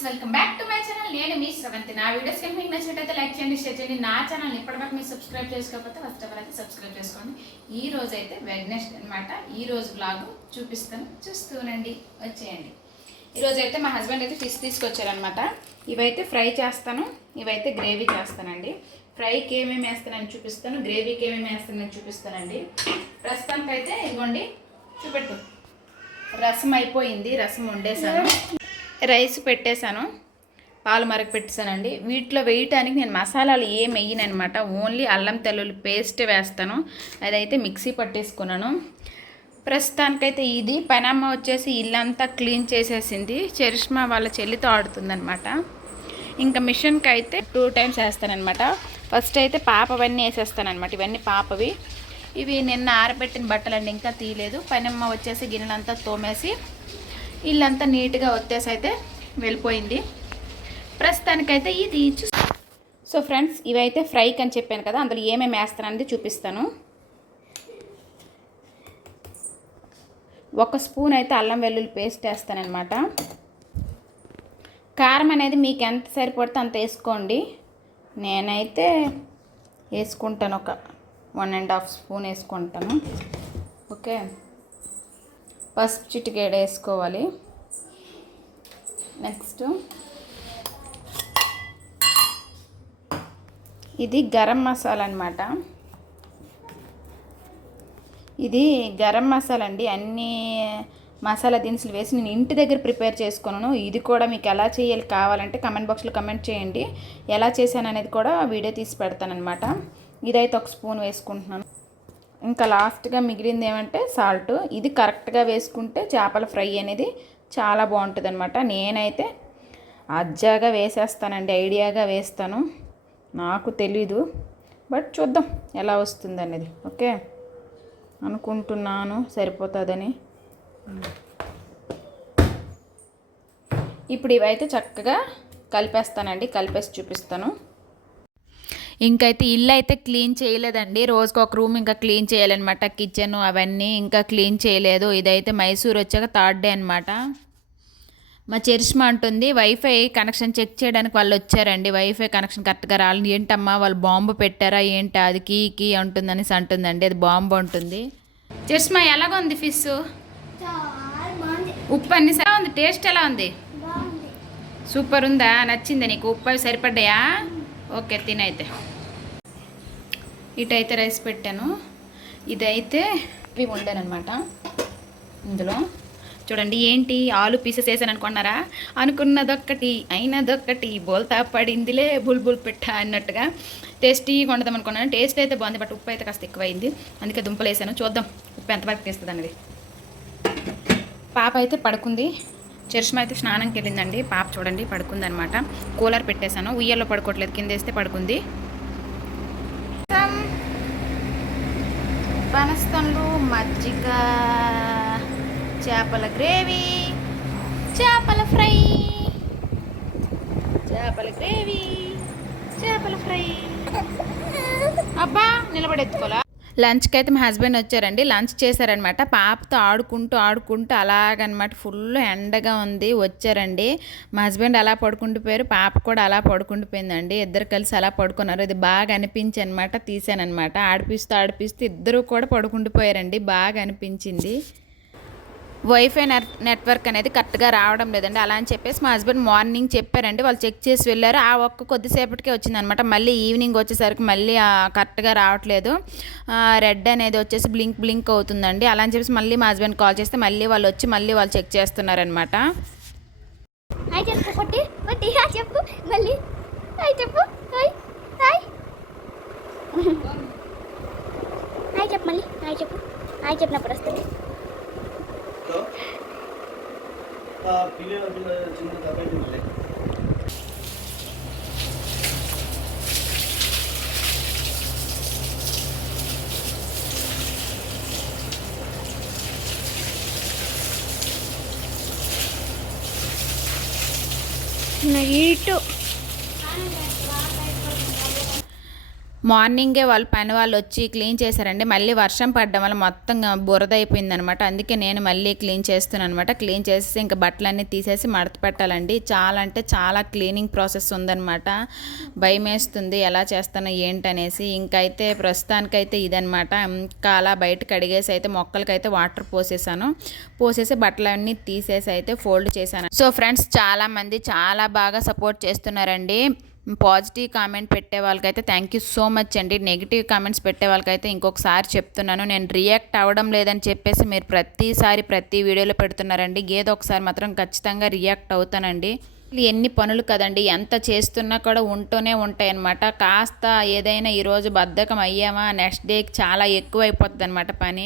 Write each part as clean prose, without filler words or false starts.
Friends, welcome back to my channel. నేను మీ శ్రవంతి. నా videos కనుక మీకు నచ్చినట్లయితే లైక్ చేయండి, షేర్ చేయండి. నా ఛానల్ ఇప్పటివరకు మీరు సబ్స్క్రైబ్ చేసుకోకపోతే ఫస్ట్ ఆఫ్ ఆల్ అయితే సబ్స్క్రైబ్ చేసుకోండి. ఈ రోజు అయితే వెడ్నెస్డే అనమాట. ఈ రోజు బ్లాగ్ చూపిస్తాను, చూస్తూనండి, వచ్చేయండి. ఈరోజు అయితే మా హస్బెండ్ అయితే ఫిష్ తీసుకొచ్చారనమాట. ఇవైతే ఫ్రై చేస్తాను, ఇవైతే గ్రేవీ చేస్తానండి. ఫ్రైకి ఏమేమి వేస్తానని చూపిస్తాను, గ్రేవీకి ఏమేమి వేస్తానని చూపిస్తానండి. ప్రస్తుతానికి అయితే ఇదిగోండి చూపెట్టు. రసం అయిపోయింది, రసం వండేసాను, రైస్ పెట్టేశాను, పాలు మరగ పెట్టేశానండి. వీటిలో వేయటానికి నేను మసాలాలు ఏం వేయను అనమాట. ఓన్లీ అల్లం తెల్లుల్లి పేస్ట్ వేస్తాను. అదైతే మిక్సీ పట్టేసుకున్నాను. ప్రస్తుతానికైతే ఇది పనమ్మ వచ్చేసి ఇల్లంతా క్లీన్ చేసేసింది. చరిష్మా వాళ్ళ చెల్లితో ఆడుతుందనమాట. ఇంకా మిషన్కి అయితే 2 టైమ్స్ వేస్తానమాట. ఫస్ట్ అయితే పాపవన్నీ వేసేస్తానమాట. ఇవన్నీ పాపవి. ఇవి నిన్న ఆరబెట్టిన బట్టలండి, ఇంకా తీయలేదు. పనమ్మ వచ్చేసి గిన్నెలంతా తోమేసి ఇల్లంతా నీట్గా వచ్చేసి అయితే వెళ్ళిపోయింది. ప్రస్తుతానికైతే ఇది సో ఫ్రెండ్స్, ఇవైతే ఫ్రైకి అని చెప్పాను కదా, అందులో ఏమేమి వేస్తాననేది చూపిస్తాను. 1 స్పూన్ అయితే అల్లం వెల్లుల్లి పేస్ట్ వేస్తానమాట. కారం అనేది మీకు ఎంత సరిపడితే అంత వేసుకోండి. నేనైతే వేసుకుంటాను, ఒక 1.5 స్పూన్ వేసుకుంటాను. ఓకే, పసుపు చిటికేడ వేసుకోవాలి. నెక్స్ట్ ఇది గరం మసాలా అనమాట. ఇది గరం మసాలా అండి. అన్ని మసాలా దినుసులు వేసి నేను ఇంటి దగ్గర ప్రిపేర్ చేసుకున్నాను. ఇది కూడా మీకు ఎలా చేయాలి కావాలంటే కమెంట్ బాక్స్లో కమెంట్ చేయండి. ఎలా చేశాను అనేది కూడా వీడియో తీసి పెడతానమాట. ఇదైతే 1 స్పూన్ వేసుకుంటున్నాను. ఇంకా లాస్ట్గా మిగిలింది ఏమంటే సాల్ట్. ఇది కరెక్ట్గా వేసుకుంటే చేపల ఫ్రై అనేది చాలా బాగుంటుంది అనమాట. నేనైతే అజ్జాగా వేసేస్తానండి, ఐడియాగా వేస్తాను. నాకు తెలీదు, బట్ చూద్దాం ఎలా వస్తుంది అనేది. ఓకే, అనుకుంటున్నాను సరిపోతుందని. ఇప్పుడు ఇవైతే చక్కగా కలిపేస్తానండి, కలిపేసి చూపిస్తాను. ఇంకైతే ఇల్లు అయితే క్లీన్ చేయలేదండి. రోజుకు ఒక రూమ్ ఇంకా క్లీన్ చేయాలన్నమాట. కిచెన్ అవన్నీ ఇంకా క్లీన్ చేయలేదు. ఇదైతే మైసూర్ వచ్చాక 3rd డే అనమాట. మా చరిష్మా అంటుంది వైఫై కనెక్షన్ చెక్ చేయడానికి వాళ్ళు వచ్చారండి. వైఫై కనెక్షన్ కరెక్ట్గా రాలేదు. ఏంటమ్మా వాళ్ళు బాంబు పెట్టారా ఏంటి, అది కీ అంటుందని అంటుందండి. అది బాంబు ఉంటుంది. చరిష్మా ఎలాగ ఉంది ఫిష్? ఉప్పు అన్ని సరే ఉంది. టేస్ట్ ఎలా ఉంది? సూపర్ ఉందా? నచ్చిందా నీకు? ఉప్పు అవి సరిపడ్డాయా? ఓకే, తినైతే. ఇటైతే రైస్ పెట్టాను. ఇదైతే ఇవి వండాను అనమాట. ఇందులో చూడండి, ఏంటి ఆలు పీసెస్ వేసాను అనుకున్నారా? అనుకున్నదొక్కటి అయినదొక్కటి, బోల్తా పడిందిలే బుల్బుల్ పెట్ట అన్నట్టుగా టేస్టీగా వండుదాం అనుకున్నాను. టేస్ట్ అయితే బాగుంది, బట్ ఉప్పు అయితే కాస్త ఎక్కువైంది. అందుకే దుంపలు వేసాను. చూద్దాం ఉప్పు ఎంతవరకు తీస్తుంది అనేది. పాప అయితే పడుకుంది. చరిష్మా అయితే స్నానంకి వెళ్ళిందండి. పాప చూడండి పడుకుంది అనమాట. కూలర్ పెట్టేశాను, ఉయ్యాల్లో పడుకోవట్లేదు, కింద వేస్తే పడుకుంది. పనస్తన్లు, మజ్జిగ, చేపల గ్రేవీ, చేపల ఫ్రై, చేపల గ్రేవీ, చేపల ఫ్రై. అబ్బా నిలబడెత్తుకోలా. లంచ్కి అయితే మా హస్బెండ్ వచ్చారండి. లంచ్ చేశారనమాట. పాపతో ఆడుకుంటూ అలాగనమాట. ఫుల్ ఎండగా ఉంది, వచ్చారండి. మా హస్బెండ్ అలా పడుకుంటుపోయారు, పాప కూడా అలా పడుకుంటుపోయిందండి. ఇద్దరు కలిసి అలా పడుకున్నారు. ఇది బాగా అనిపించి అనమాట, తీసానమాట. ఆడిపిస్తూ ఇద్దరు కూడా పడుకుంటుపోయారండి. బాగా అనిపించింది. వైఫై నెట్వర్క్ అనేది కరెక్ట్గా రావడం లేదండి. అలా అని చెప్పేసి మా హస్బెండ్ మార్నింగ్ చెప్పారండి. వాళ్ళు చెక్ చేసి వెళ్ళారు. ఆ కొద్దిసేపటికే వచ్చిందనమాట. మళ్ళీ ఈవినింగ్ వచ్చేసరికి మళ్ళీ కరెక్ట్గా రావట్లేదు. రెడ్ అనేది వచ్చేసి బ్లింక్ అవుతుందండి. అలా అని చెప్పేసి మళ్ళీ మా హస్బెండ్ కాల్ చేస్తే మళ్ళీ వాళ్ళు వచ్చి మళ్ళీ వాళ్ళు చెక్ చేస్తున్నారనమాట. చెప్పినప్పుడు వస్తుంది. మార్నింగే వాళ్ళు పని వాళ్ళు వచ్చి క్లీన్ చేశారండి. మళ్ళీ వర్షం పడడం వల్ల మొత్తం బురద అయిపోయింది అనమాట. అందుకే నేను మళ్ళీ క్లీన్ చేస్తున్నాను అనమాట. క్లీన్ చేసి ఇంకా బట్టలన్నీ తీసేసి మడత పెట్టాలండి. చాలా అంటే చాలా క్లీనింగ్ ప్రాసెస్ ఉందన్నమాట. భయం వేస్తుంది ఎలా చేస్తానో ఏంటనేసి. ఇంకైతే ప్రస్తుతానికైతే ఇదనమాట. ఇంకా అలా బయట కడిగేసి అయితే మొక్కలకైతే వాటర్ పోసేసి బట్టలన్నీ తీసేసి అయితే ఫోల్డ్ చేశాను. సో ఫ్రెండ్స్, చాలామంది చాలా బాగా సపోర్ట్ చేస్తున్నారండి. పాజిటివ్ కామెంట్ పెట్టే వాళ్ళకైతే థ్యాంక్ యూ సో మచ్ అండి. నెగిటివ్ కామెంట్స్ పెట్టే వాళ్ళకైతే ఇంకొకసారి చెప్తున్నాను, నేను రియాక్ట్ అవ్వడం లేదని చెప్పేసి మీరు ప్రతి వీడియోలో పెడుతున్నారండి. ఏదో ఒకసారి మాత్రం ఖచ్చితంగా రియాక్ట్ అవుతానండి. ఎన్ని పనులు కదండి, ఎంత చేస్తున్నా కూడా ఉంటూనే ఉంటాయి అన్నమాట. కాస్త ఏదైనా ఈరోజు బద్ధకం అయ్యామా నెక్స్ట్ డేకి చాలా ఎక్కువ అయిపోతుంది అనమాట పని.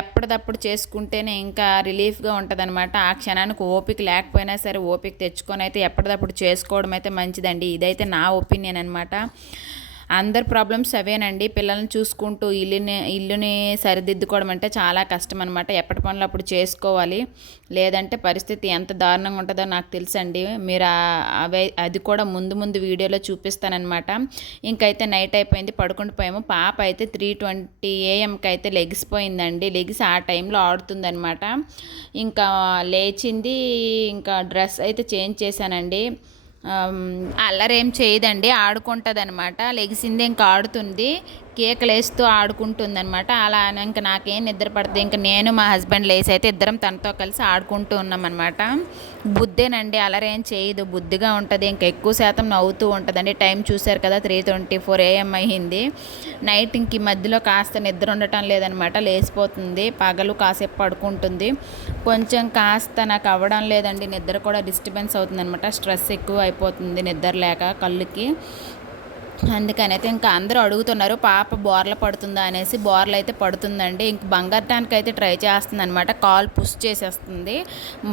ఎప్పటిదప్పుడు చేసుకుంటేనే ఇంకా రిలీఫ్గా ఉంటుంది అనమాట. ఆ క్షణానికి ఓపిక లేకపోయినా సరే ఓపిక తెచ్చుకొని అయితే ఎప్పటిదప్పుడు చేసుకోవడం అయితే మంచిదండి. ఇదైతే నా ఒపీనియన్ అనమాట. అందరి ప్రాబ్లమ్స్ అవేనండి. పిల్లల్ని చూసుకుంటూ ఇల్లుని సరిదిద్దుకోవడం అంటే చాలా కష్టం అనమాట. ఎప్పటి పనులు అప్పుడు చేసుకోవాలి, లేదంటే పరిస్థితి ఎంత దారుణంగా ఉంటుందో నాకు తెలుసండి. మీరు అది కూడా ముందు వీడియోలో చూపిస్తానమాట. ఇంకైతే నైట్ అయిపోయింది, పడుకుంటూ పోయాము. పాప అయితే 3:20 AM అయితే లెగిసిపోయిందండి. లెగిసి ఆ టైంలో ఆడుతుందనమాట. ఇంకా లేచింది, ఇంకా డ్రెస్ అయితే చేంజ్ చేశానండి. అల్లరేం చేయదండి, ఆడుకుంటుంది అనమాట. లెగిసింది ఇంకా ఆడుతుంది, కేకలు వేస్తూ ఆడుకుంటుంది అనమాట. అలా ఇంకా నాకేం నిద్ర పడుతుంది. ఇంకా నేను మా హస్బెండ్ లేసి అయితే ఇద్దరం తనతో కలిసి ఆడుకుంటూ ఉన్నామన్నమాట. బుద్ధేనండి, అలరేం చేయదు, బుద్ధిగా ఉంటుంది. ఇంకా ఎక్కువ శాతం నవ్వుతూ ఉంటుందండి. టైం చూశారు కదా, 3:24 AM అయ్యింది. నైట్ ఇంక ఈ మధ్యలో కాస్త నిద్ర ఉండటం లేదనమాట. లేచిపోతుంది, పగలు కాసేపు పడుకుంటుంది. కొంచెం కాస్త నాకు అవ్వడం లేదండి, నిద్ర కూడా డిస్టర్బెన్స్ అవుతుంది అనమాట. స్ట్రెస్ ఎక్కువ అయిపోతుంది నిద్ర లేక కళ్ళుకి. అందుకని అయితే ఇంకా అందరూ అడుగుతున్నారు పాప బోర్ల పడుతుందా అనేసి. బోర్లు అయితే పడుతుందండి. ఇంక బంగారటానికి అయితే ట్రై చేస్తుంది అనమాట, కాల్ పుష్ చేసేస్తుంది.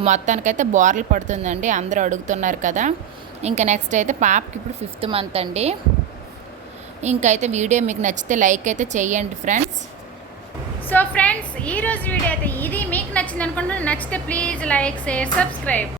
మొత్తానికైతే బోర్లు పడుతుందండి. అందరూ అడుగుతున్నారు కదా. ఇంకా నెక్స్ట్ అయితే పాపకి ఇప్పుడు 5th month అండి. ఇంకైతే వీడియో మీకు నచ్చితే లైక్ అయితే చేయండి ఫ్రెండ్స్. సో ఫ్రెండ్స్, ఈరోజు వీడియో అయితే ఇది. మీకు నచ్చింది అనుకుంటున్నాను. నచ్చితే ప్లీజ్ లైక్, షేర్, సబ్స్క్రైబ్.